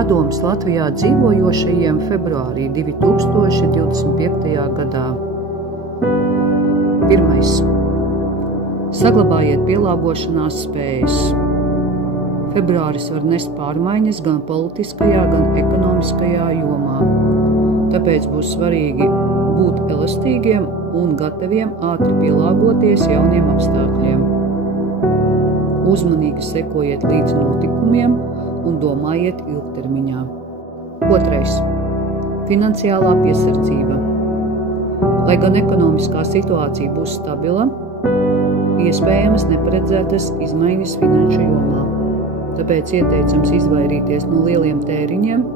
Padomes Latvijā dzīvojošajiem februārī 2025. gadā. 1. Saglabājiet pielāgošanās spējas. Februāris var nest pārmaiņas gan politiskajā, gan ekonomiskajā jomā. Tāpēc būs svarīgi būt elastīgiem un gataviem ātri pielāgoties jauniem apstākļiem. Uzmanīgi sekojiet līdzi notikumiem un domājiet ilgtermiņā. 2. Finansiālā piesardzība. Lai gan ekonomiskā situācija būs stabila, iespējamas neparedzētas izmaiņas finanšu jomā. Tāpēc ieteicams izvairīties no lieliem tēriņiem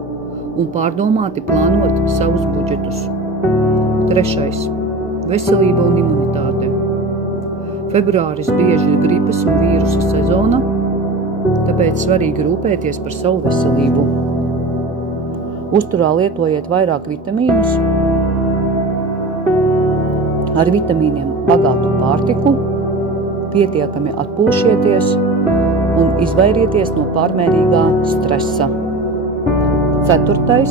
un pārdomāti plānot savus budžetus. 3. Veselība un imunitāte. Februāris bieži ir gripas un vīrusu sezona, tāpēc svarīgi rūpēties par savu veselību. Uzturā lietojiet vairāk vitamīnus, ar vitamīniem bagātu pārtiku, pietiekami atpūšieties un izvairieties no pārmērīgā stresa. 4.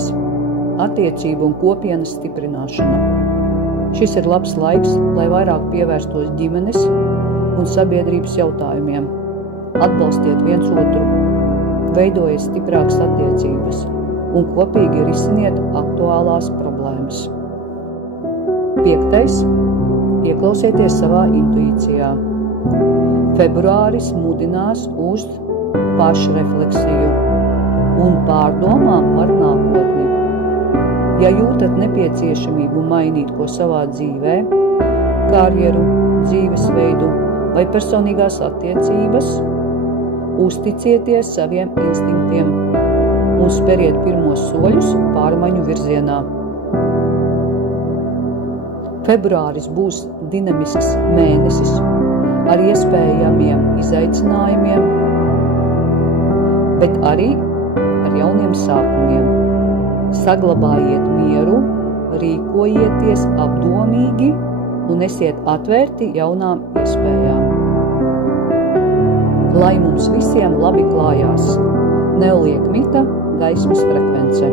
Attiecību un kopienas stiprināšana. Šis ir labs laiks, lai vairāk pievērstos ģimenes un sabiedrības jautājumiem. Atbalstiet viens otru, veidojiet stiprākas attiecības un kopīgi risiniet aktuālās problēmas. 5. Ieklausieties savā intuīcijā. Februāris mudinās uz pašrefleksiju un pārdomām par nākotni. Ja jūtat nepieciešamību mainīt ko savā dzīvē, karjeru, dzīvesveidu vai personīgās attiecības, uzticieties saviem instinktiem un speriet pirmos soļus pārmaiņu virzienā. Februāris būs dinamisks mēnesis ar iespējamiem izaicinājumiem, bet arī ar jauniem sākumiem. Saglabājiet mieru, rīkojieties apdomīgi un esiet atvērti jaunām iespējām. Lai mums visiem labi klājās, neliek mita gaismas frekvence.